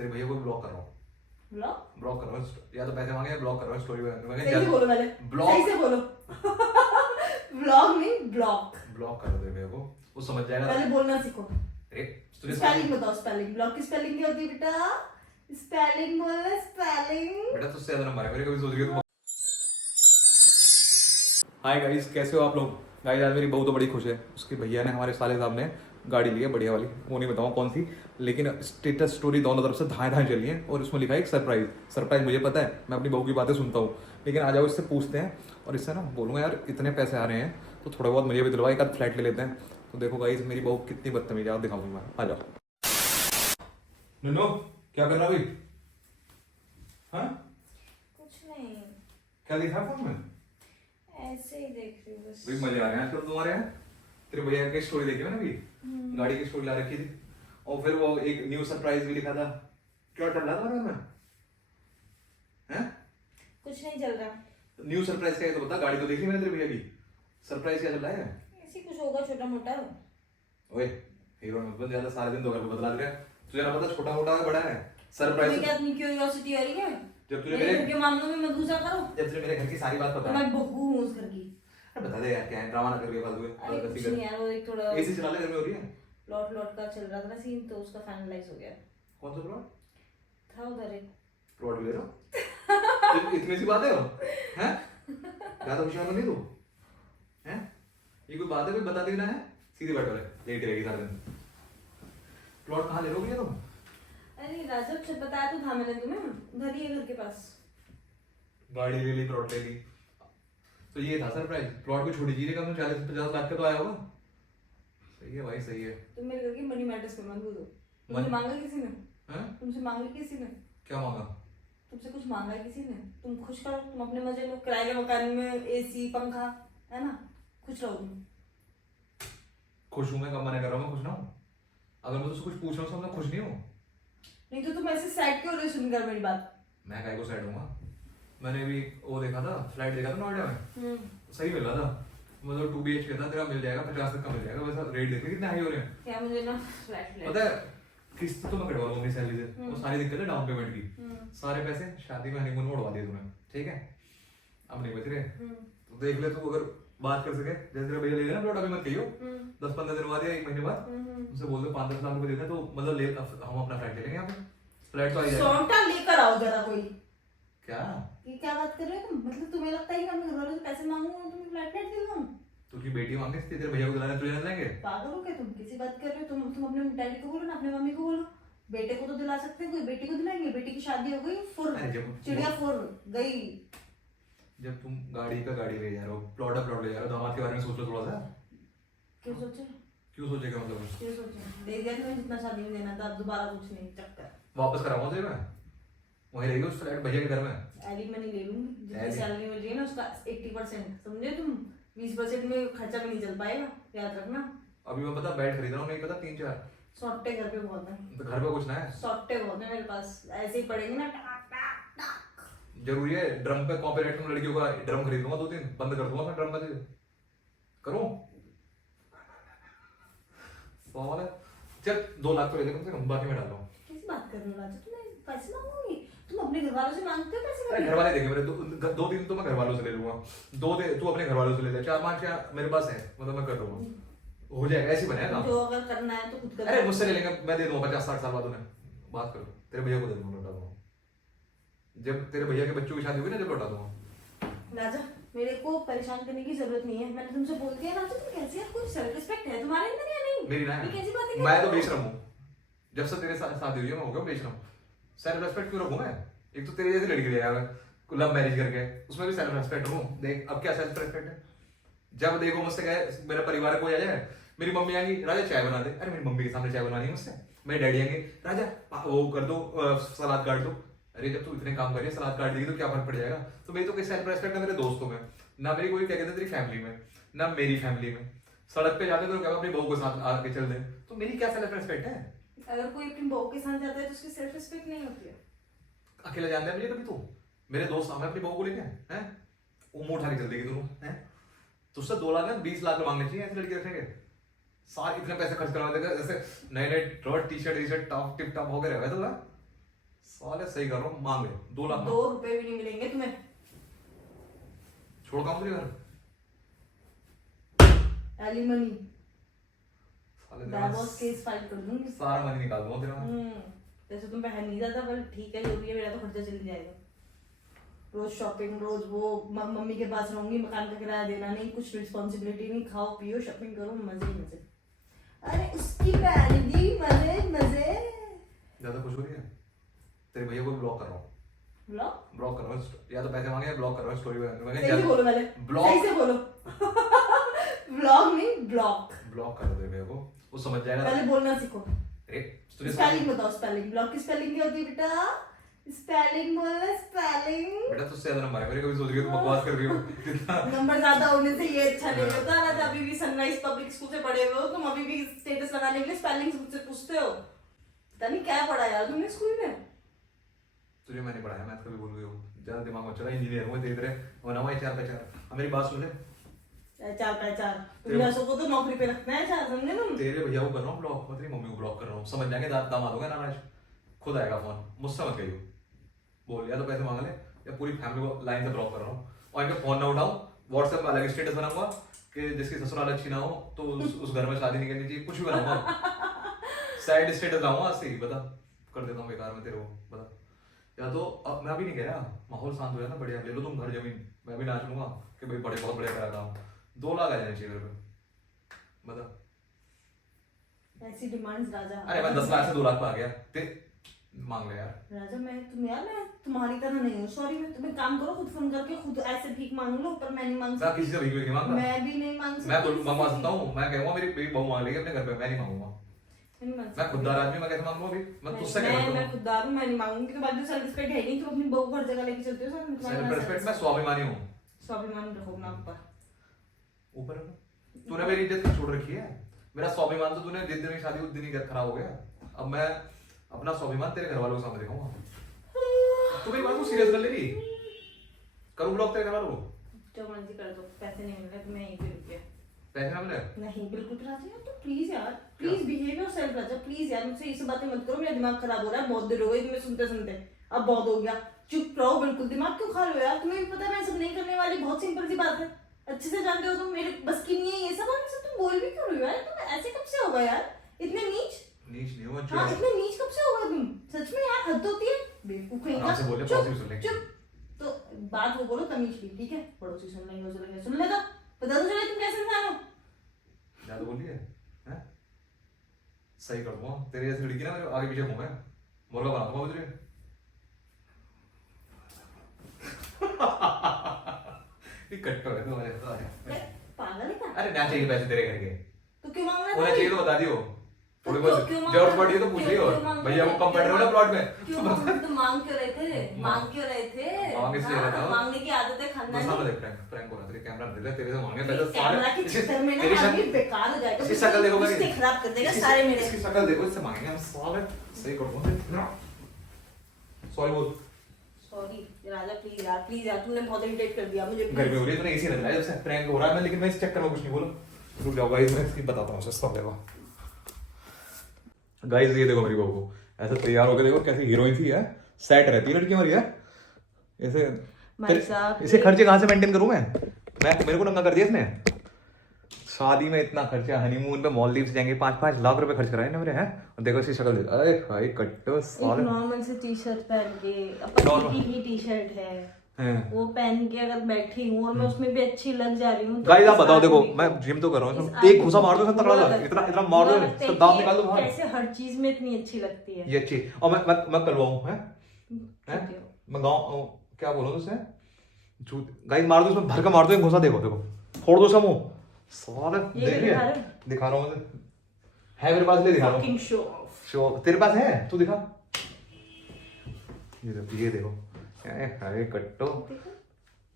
तेरे भैया को ब्लॉक कर रहा हूँ, ब्लॉक कर रहा हूँ, या तो पैसे मांगे या ब्लॉक कर रहा हूँ स्टोरी में। सही से बोलो पहले, सही से बोलो। ब्लॉग नहीं ब्लॉक। ब्लॉक कर दो तेरे भैया को, वो समझ जाएगा। पहले बोलना सीखो। अरे तुझे स्पेलिंग बताओ, स्पेलिंग। ब्लॉग की स्पेलिंग क्या होती है बेटा? स्पेलिंग बोलना, स्पेलिंग। बेटा तुझसे ज्यादा नंबर है मेरे, कभी सोच रही हो? हाय गाइस, कैसे हो आप लोग? गाइस आज मेरी बहू तो बड़ी खुश है, उसके भैया ने, हमारे साले साहब ने गाड़ी ली है बढ़िया वाली, वो नहीं बताऊँ कौन सी, लेकिन स्टेटस स्टोरी दोनों तरफ से धाएं धाएं चली है और उसमें लिखा है एक सरप्राइज। सरप्राइज मुझे पता है, मैं अपनी बहू की बातें सुनता हूँ, लेकिन आ जाओ इससे पूछते हैं और इससे ना बोलूँगा यार इतने पैसे आ रहे हैं तो थोड़ा बहुत मुझे भी दिलवा, एक आध फ्लैट ले लेते हैं। तो देखो गाइस मेरी बहू कितनी बदतमीज है, आप दिखाऊंगा मैं, आ जाओ। नन्नो क्या कर रहा अभी? हाँ कुछ नहीं, क्या दिखा फोन में? ऐसे ही देख रही हूँ बस। भाई मजे आ रहे हैं आजकल तुम्हारे यहाँ। तेरे भैया की स्टोरी देखी मैंने अभी, गाड़ी की स्टोरी ला रखी थी और फिर वो एक न्यू सरप्राइज भी लिखा था। क्या चल रहा था तुम्हारे घर में? हैं? कुछ नहीं चल रहा। न्यू सरप्राइज क्या है तो बता, गाड़ी तो देखी मैंने तेरे भैया की, सरप्राइज क्या चल रहा है? ऐसे कुछ होगा छोटा मोटा। ओए हीरो मत बन ज्यादा, सारे दिन तो घर को बदला रहा है, तुझे ना पता छोटा मोटा है बड़ा है सरप्राइज। तुम्हें क्या इतनी क्यूरियोसिटी हो रही है? जब तुझे मेरे घर के मामलों में मत घुसा करो। जब तुझे मेरे घर की सारी बात पता है। मैं बहू हूँ उस घर की। अरे बता दे यार क्या है, ड्रामा ना कर फालतू में। अरे कुछ नहीं यार, वो एक थोड़ा एसी चला ले, घर में हो रही है। लॉट लॉट का चल रहा था ना सीन, तो उसका फाइनलाइज हो गया। कौन सा प्लॉट? था उधर एक प्लॉट ले रहा हूँ इतनी सी बात है वो, हैं? ज्यादा होशियार नहीं तू, हैं? ये कोई बात है कोई बता देना है? सीधी बात है, लेट रहेगी सारा दिन। प्लॉट कहाँ ले रहे हो भैया तुम? अरे राजा बताया तो था मैंने तुम्हें, उधर ही है घर के पास। गाड़ी ले ली, प्लॉट ले ली, तो ये था सरप्राइज। प्लॉट को छोटी चीज है, कम 40-50 लाख का तो आया होगा। सही है भाई, सही है। तुम मेरे घर की मनी मैटर्स पे मत बोलो। तुमसे मांगा किसी ने? हैं? तुमसे मांगा किसी ने? क्या मांगा? तुमसे कुछ मांगा है किसी ने? तुम खुश करो, तुम अपने मजे लो, किराए के मकान में एसी पंखा है ना, खुश रहो तुम। खुश हूं मैं, कब मना कर रहा हूँ मैं खुश ना हूँ? अगर मैं तुझसे कुछ पूछ रहा हूँ तो मैं खुश नहीं हूँ। नहीं तो तुम ऐसे साइड क्यों हो रहे हो सुनकर मेरी बात? मैं काय को साइड हूँ? मैंने भी वो देखा था, फ्लैट देखा था नोएडा में, सही मिल रहा था, मतलब 2 BHK था, तेरा मिल जाएगा 50 तक का मिल जाएगा। वैसा रेट देख कितने हाई हो रहे हैं। क्या मुझे ना फ्लैट पता है किस्त तो मैं कटवा लूंगा अपनी सैलरी से, वो सारी दिक्कत है डाउन पेमेंट की, सारे पैसे शादी में हनीमून में उड़वा दिए तुम्हें, ठीक है? अब नहीं बच रहे, तो देख ले तू, अगर बात कर सके, जैसे तेरा भैया ले लेना प्लॉट, अभी मत कहियो, 10-15 दिन बाद या 1 महीने बाद उनसे बोल दो 5-10 लाख रुपए देते हैं, तो मतलब ले हम अपना फ्लैट ले लेंगे यहाँ पे। फ्लैट तो आ जाएगा। सौंटा लेकर आओ जरा कोई। क्या ये क्या बात कर रहे हो तुम? मतलब तुम्हें लगता है कि मैं घर वालों से पैसे मांगूंगा और तुम्हें फ्लैट दिलवाऊं? तुझी बेटी मांगे थी, तेरे भैया को दिलाने तुझे नहीं लाएंगे? पागल हो क्या तुम? किसी बात कर रहे हो तुम? अपने डैडी को बोलो ना, अपने मम्मी को बोलो। बेटे को तो दिला सकते हैं, कोई बेटी को दिलाएंगे? बेटी की शादी हो गई, फुर चिड़िया फुर गई। जब तुम गाड़ी ले जा रहे हो, प्लॉट ले जा रहे हो, दामाद के बारे में सोच लो थोड़ा सा। क्यों सोचे? क्यों सोचेगा मतलब? क्यों सोचे? दे दिया तुम्हें जितना शादी में देना था, अब दोबारा कुछ नहीं, चक्कर। वापस कराऊंगा तुझे मैं, वहीं रहेगी उस फ्लैट भैया के घर में। एलिमनी ले लूंगी, जितनी सैलरी मिल रही है ना उसका 80%, समझे तुम? 20% में खर्चा भी नहीं चल पाएगा, याद रखना। अभी मैं पता बेड खरीद रहा हूँ, नहीं पता 3-4 सौटे घर पे बहुत है। तो घर पे कुछ ना है, सौटे बहुत है मेरे पास, ऐसे ही पड़ेंगे ना टाक टाक टाक। जरूरी है ड्रम पे कॉपीराइट में लड़कियों का ड्रम खरीद दूंगा 2-3, बंद कर दूंगा मैं ड्रम में तुझे, करूँ? सवाल है, चल 2 लाख तो ले ले कम से कम, बाकी मैं डाल रहा हूँ। कैसी बात कर रहे हो राजा? तुम्हें पैसे मांगोगी? तुम अपने घर वालों से मांगते हो पैसे? अरे घर वाले देंगे मेरे, 2-3 तो मैं घर वालों से ले लूंगा, 2 दे तू अपने घर वालों से ले ले, 4-5 या मेरे पास है, मतलब मैं कर दूंगा, हो जाएगा, ऐसे ही बनेगा। जो अगर करना है तो खुद कर। अरे मुझसे ले लेंगे, मैं दे दूंगा 50-60 साल बाद उन्हें, बात करो, तेरे भैया को दे दूंगा, लौटा दूंगा, जब तेरे भैया के बच्चों की शादी होगी ना, जब लौटा दूंगा। राजा मेरे को परेशान करने की जरूरत नहीं है, मैंने तुमसे बोल दिया ना। तुम कैसे यार, कोई सेल्फ रिस्पेक्ट है तुम्हारे अंदर या नहीं? मेरी ना है, कैसी बात है? मैं तो बेशरम हूँ, जब से तेरे साथ शादी हुई है मैं हो गया बेशरम। सेल्फ रेस्पेक्ट क्यों रखूं मैं? एक तो तेरे जैसी लड़की ले आया मैं लव मैरिज करके, उसमें भी सेल्फ रेस्पेक्ट रखूं? देख अब क्या सेल्फ रेस्पेक्ट है, जब देखो मुझसे कहे मेरा परिवार कोई आ जाए, मेरी मम्मी आएंगी राजा चाय बना दे, अरे मेरी मम्मी के सामने चाय बनवानी है मुझसे, मेरे डैडी आएंगे राजा वो कर दो, सलाद काट दो, अरे जब तू इतने काम करिए सलाद काट देगी तो क्या फर्क पड़ जाएगा? तो मेरी तो कोई सेल्फ रेस्पेक्ट है मेरे दोस्तों में ना, मेरी कोई क्या कहते हैं तेरी फैमिली में ना, मेरी फैमिली में सड़क पे जाते तो क्या अपनी बहू के साथ आके चल दे, तो मेरी क्या सेल्फ रेस्पेक्ट है? अगर कोई अपनी बहू के साथ जाता है तो उसकी सेल्फ रिस्पेक्ट नहीं होती है। अकेला जानते हैं मुझे कभी? तू मेरे दोस्त सामने अपनी बहू को लेके हैं, वो मुंह उठा के चल देगी दोनों हैं, तुझसे 2 लाख ना 20 लाख मांगने चाहिए ऐसी लड़की रखेंगे, सारे इतने पैसे खर्च करवा देगा, जैसे नए नए T shirt top tip top हो गए रहे तो साले सही कर रहा हूँ, मांग ले 2 लाख 2 रुपए भी नहीं मिलेंगे तुम्हें। छोड़ काम तुझे घर एलिमनी साले तेरा डाइवोर्स केस फाइल कर दूंगी। सारा मनी निकाल दूंगा तेरा मैं। जैसे तुम पहन नहीं जाता, पर ठीक है जो भी है, मेरा तो खर्चा चल जाएगा। रोज शॉपिंग, रोज वो मम्मी के पास रहूंगी, मकान का किराया देना नहीं, कुछ रिस्पॉन्सिबिलिटी नहीं, खाओ पियो शॉपिंग करो, मजे ही मजे। अरे उसकी पैलिडी मजे मजे। ज्यादा खुश हो रही है? तेरे भैया को ब्लॉक कर रहा हूँ, ब्लॉक कर रहा हूँ, या तो पैसे मांगे या ब्लॉक कर रहा हूँ स्टोरी में। सही से बोलो पहले, सही से बोलो। ब्लॉग नहीं ब्लॉक। ब्लॉक कर दो तेरे भैया को, वो समझ जाएगा। पहले बोलना सीखो। अरे तुझे स्पेलिंग बताओ, स्पेलिंग। ब्लॉग की स्पेलिंग क्या होती है बेटा? स्पेलिंग बोलना, स्पेलिंग। बेटा तुझसे ज्यादा नंबर है मेरे, कभी सोच रही हो तुम बकवास कर रही हो कितना नंबर ज्यादा होने से ये अच्छा नहीं होता ना। तो अभी भी सनराइज पब्लिक स्कूल से पढ़े हुए हो तुम, अभी भी स्टेटस लगाने के लिए स्पेलिंग मुझसे पूछते हो। पता नहीं क्या पढ़ा यार तुमने स्कूल में। तुझे मैंने पढ़ाया, मैथ कभी भूल गई हो? ज्यादा दिमाग मत चला, इंजीनियर हूँ तेरी तरह और ना हुआ 4 पे 4। अब मेरी बात सुन ले, 4 पे 4 तुम जैसों को तो नौकरी पे रखना है, 4 समझे तुम। तेरे भैया को कर रहा हूँ ब्लॉक, तेरी मम्मी को ब्लॉक कर रहा हूँ, समझ जाएंगे, दामाद होगा नाराज, खुद आएगा फोन, मुझसे मत कहियो। बोल या तो पैसे मांग ले या पूरी फैमिली को लाइन से ब्लॉक कर रहा हूँ, और इनके फोन ना उठाऊं, व्हाट्सएप में अलग स्टेटस बनाऊंगा कि जिसकी ससुराल अच्छी ना हो तो उस घर में शादी नहीं करनी चाहिए, कुछ भी बनाऊंगा, साइड स्टेटस लाऊंगा आज से ही, बता कर देता हूँ बेकार में तेरे को, बता। या तो अब मैं अभी नहीं कह रहा, माहौल शांत हो जाए ना, बढ़िया ले लो तुम घर जमीन, मैं भी नाच लूंगा कि भाई बड़े बहुत बढ़िया करा काम, 2 लाख आ जाने चाहिए घर पे, बता। ऐसी डिमांड्स राजा। अरे मैं 10 लाख से 2 लाख पे आ गया, ते मांग ले यार। राजा मैं तुम्हारी तरह नहीं हूँ, सॉरी। मैं तुम्हें काम करो, खुद फोन करके खुद ऐसे भीख मांग लो, पर मैं नहीं मांग मैं किसी से भीख नहीं मांगता, मैं भी नहीं मांग सकती। मैं तो मंगवा सकता हूँ, मैं कहूँगा मेरी बहू मांग लेगी अपने घर पे, मैं नहीं मांगूंगा। मैं खुददार आदमी, मैं कैसे मांगूंगा अभी? मैं तुझसे क्या मांगूंगा? मैं खुददार हूँ, मैं नहीं मांगूंगी। तो बाद सेल्फ रिस्पेक्ट है नहीं, तुम अपनी बहू को हर जगह लेके चलते हो। सेल्फ रिस्पेक्ट, मैं स्वाभिमानी हूँ। स्वाभिमान रखो अपना ऊपर। तूने मेरी इज्जत क्यों छोड़ रखी है? मेरा स्वाभिमान तो तूने जिस दिन की शादी उस दिन ही खराब हो गया। अब मैं अपना स्वाभिमान तेरे घर वालों के सामने दिखाऊंगा। तू मेरी बात को सीरियस कर ले रही? करूँ ब्लॉक तेरे घर वालों को? जो मर्जी कर दो, पैसे नहीं मिल रहे तो मैं यहीं पे रुक गया। पैसे ना मिले? नहीं बिल्कुल राजा यार, तो प्लीज यार, please behave yourself Raja, please यार। मुझसे ये सब बातें मत करो, मेरा दिमाग खराब हो रहा है, बहुत देर हो गई तुम्हें सुनते सुनते, अब बहुत हो गया। चुप रहो बिल्कुल, दिमाग क्यों खा रहे हो यार? तुम्हें भी पता है मैं सब नहीं करने वाली, बहुत सिंपल सी बात है, अच्छे से जानते हो तुम, मेरे बस की नहीं है ये सब। और मुझसे तुम बोल भी क्यों रहे हो यार? तुम ऐसे कब से होगा यार, इतने नीच? नीच नहीं हुआ, हाँ इतने नीच कब से होगा तुम? सच में यार हद होती है, बेवकूफ कहीं का। चुप, तो बात वो बोलो तमीज की, ठीक है? पड़ोसी सुन लेंगे, सुन ले तो पता तो चले तुम कैसे इंसान हो। ज्यादा बोली है? सही कर दूंगा तेरे जैसी लड़की ना, मेरे आगे पीछे घूमे, मुर्गा बना दूंगा तुझे। कट्टो है तुम्हारे साथ। पागल है क्या? अरे ना चाहिए पैसे तेरे घर के, तो क्यों मांग रहा उन्हें चाहिए तो बता दियो, थोड़ी बहुत जरूरत पड़ी तो पूछ लियो, भैया वो कम पड़ रहे हो ना प्लॉट में। क्यों मांग क्यों रहे थे? मांग क्यों रहे थे? मांग इसलिए रहा था, मांगने की आदत है खानदानी। सामने देख प्रैंक हो रहा है, तेरे कैमरा दे दे, तेरे से मांगे पहले कैमरा के चक्कर में ना आदमी बेकार हो जाएगा, इसकी शक्ल देखो भाई, इससे खराब कर देगा सारे मेरे। इसकी शक्ल देखो, इससे मांगेंगे हम साले, सही कर दूंगा। सॉरी बोल। सॉरी राजा, प्लीज यार तुमने बहुत इरिटेट कर दिया मुझे। घर में हो रही है, तूने इसी लग रहा है जब से प्रैंक हो रहा है, मैं लेकिन मैं इस चक्कर में कुछ नहीं बोला। रुक जाओ गाइस, मैं इसकी बताता हूँ सब देखो। गाइस ये देखो मेरी बहू को ऐसे तैयार होकर देखो, कैसी हीरोइन सी है, सेट रहती है लड़की हमारी है ऐसे। इसे खर्चे कहाँ से मेंटेन करूँ मैं मेरे को नंगा कर दिया इसने। शादी में इतना खर्चा, हनीमून पे मालदीव्स जाएंगे, 5-5 लाख रुपए खर्च कराए ना मेरे, हैं। और देखो इसकी शक्ल देखो, अरे भाई कट्टो साले। नॉर्मल से टी-शर्ट पहन के, अपनी की टी-शर्ट है वो पहन के अगर बैठी हूँ और मैं उसमें भी अच्छी लग जा रही हूँ। गाइस आप बताओ, देखो मैं जिम तो कर रहा हूँ, एक घुसा मार दो इसमें तगड़ा लग, इतना मार दो इसका दांत निकाल दो बाहर। कैसे हर चीज में इतनी अच्छी लगती है ये अच्छी। और मैं कलवाऊं हैं, मैं गाँव क्या बोलूं तुझसे, गाइस मार दो इसमें, भर का मार दो, एक घुसा देखो फोड़ दो समूह सारे। देखिए दिखा रहा हूँ है मेरे पास, ले दिखा रहा हूँ। शो तेरे पास है, तू दिखा। ये देखो अरे कट्टो,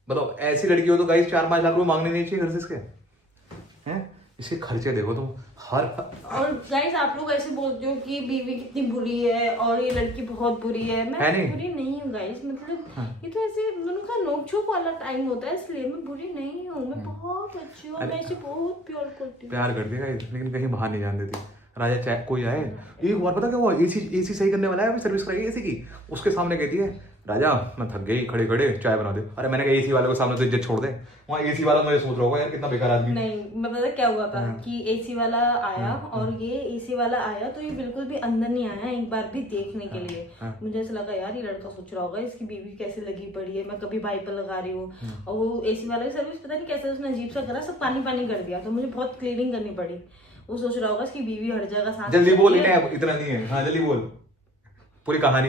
बताओ ऐसी लड़की हो तो गाइस 4-5 लाख रुपए मांगने नहीं चाहिए घर से इसके, हैं? इसके खर्चे देखो तुम हर। और गाइस आप लोग ऐसे बोलते हो कि बीवी कितनी बुरी है और ये लड़की बहुत बुरी है। मैं बुरी नहीं हूँ गाइस, मतलब ये तो ऐसे दोनों का नोक-झोंक वाला टाइम होता है, इसलिए मैं बुरी नहीं हूँ, मैं बहुत अच्छी हूँ, मैं इसे बहुत प्यार करती हूँ। प्यार करती है गाइस, लेकिन कहीं बाहर नहीं जान देती। राजा चाहे कोई आए, एक बार पता क्या हुआ, एसी सही करने वाला है, अभी सर्विस कराई एसी की, उसके सामने कहती है राजा मैं थक गई, खड़े खड़े चाय बना दे। अरे मैंने कहा एसी वाले को सामने तो इज्जत छोड़ दे, वहाँ एसी वाला मुझे सोच रहा होगा यार कितना बेकार आदमी। नहीं मैं पता क्या हुआ था कि एसी वाला आया और ये एसी वाला आया तो ये बिल्कुल भी अंदर नहीं आया एक बार भी देखने के लिए। मुझे ऐसा लगा यार ये लड़का सोच रहा होगा इसकी बीवी कैसे लगी पड़ी है, मैं कभी वाइपर लगा रही हूँ। और वो एसी वाला की सर्विस पता नहीं कैसे उसने अजीब सा करा, सब पानी पानी कर दिया, तो मुझे बहुत क्लीनिंग करनी पड़ी। वो सोच रहा होगा इसकी बीवी हर जगह सांस जल्दी बोल, इतना नहीं है, हाँ जल्दी बोल पूरी कहानी।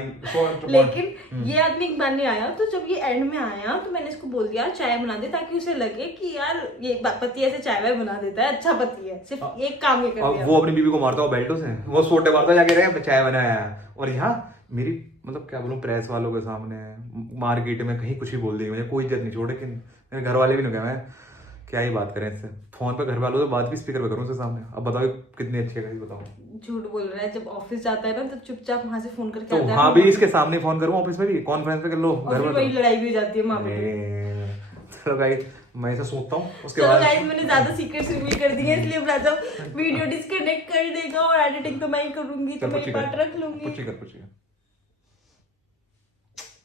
लेकिन ये आदमी एक बार नहीं आया, तो जब ये एंड में आया तो मैंने इसको बोल दिया चाय बना दे, ताकि उसे लगे कि यार ये पति ऐसे चाय वाय बना देता है, अच्छा पति है, सिर्फ एक काम ये कर दिया। वो अपनी बीवी को मारता हो बेल्टों से, वो सोटे मारता जाके रहे चाय बनाया, और यहाँ मेरी मतलब क्या बोलूं प्रेस वालों के सामने मार्केट में कहीं कुछ ही बोल दी, मुझे कोई इज्जत नहीं छोड़े कि मेरे घर वाले भी नहीं गए, मैं क्या ही बात करें इससे, फोन पे घर वालों से बात भी स्पीकर पे करूं उसके सामने। अब बताओ कितनी अच्छी है, बताओ। झूठ बोल रहा है, जब ऑफिस जाता है ना तो चुपचाप वहां से फोन करके तो आता है। हाँ भी इसके सामने फोन करूं, ऑफिस में भी कॉन्फ्रेंस पे कर लो, और घर फिर में वही लड़ाई भी हो जाती है मामले में। चलो गाइस मैं ऐसा सोचता हूँ उसके चलो बाद गाइस मैंने ज्यादा सीक्रेट्स रिवील कर दिए, इसलिए राजा वीडियो डिस्कनेक्ट कर देगा और एडिटिंग तो मैं ही करूंगी, तो मैं पार्ट रख लूंगी। पूछी कर।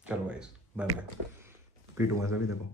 चलो गाइस बाय बाय, पीटूंगा सभी देखो।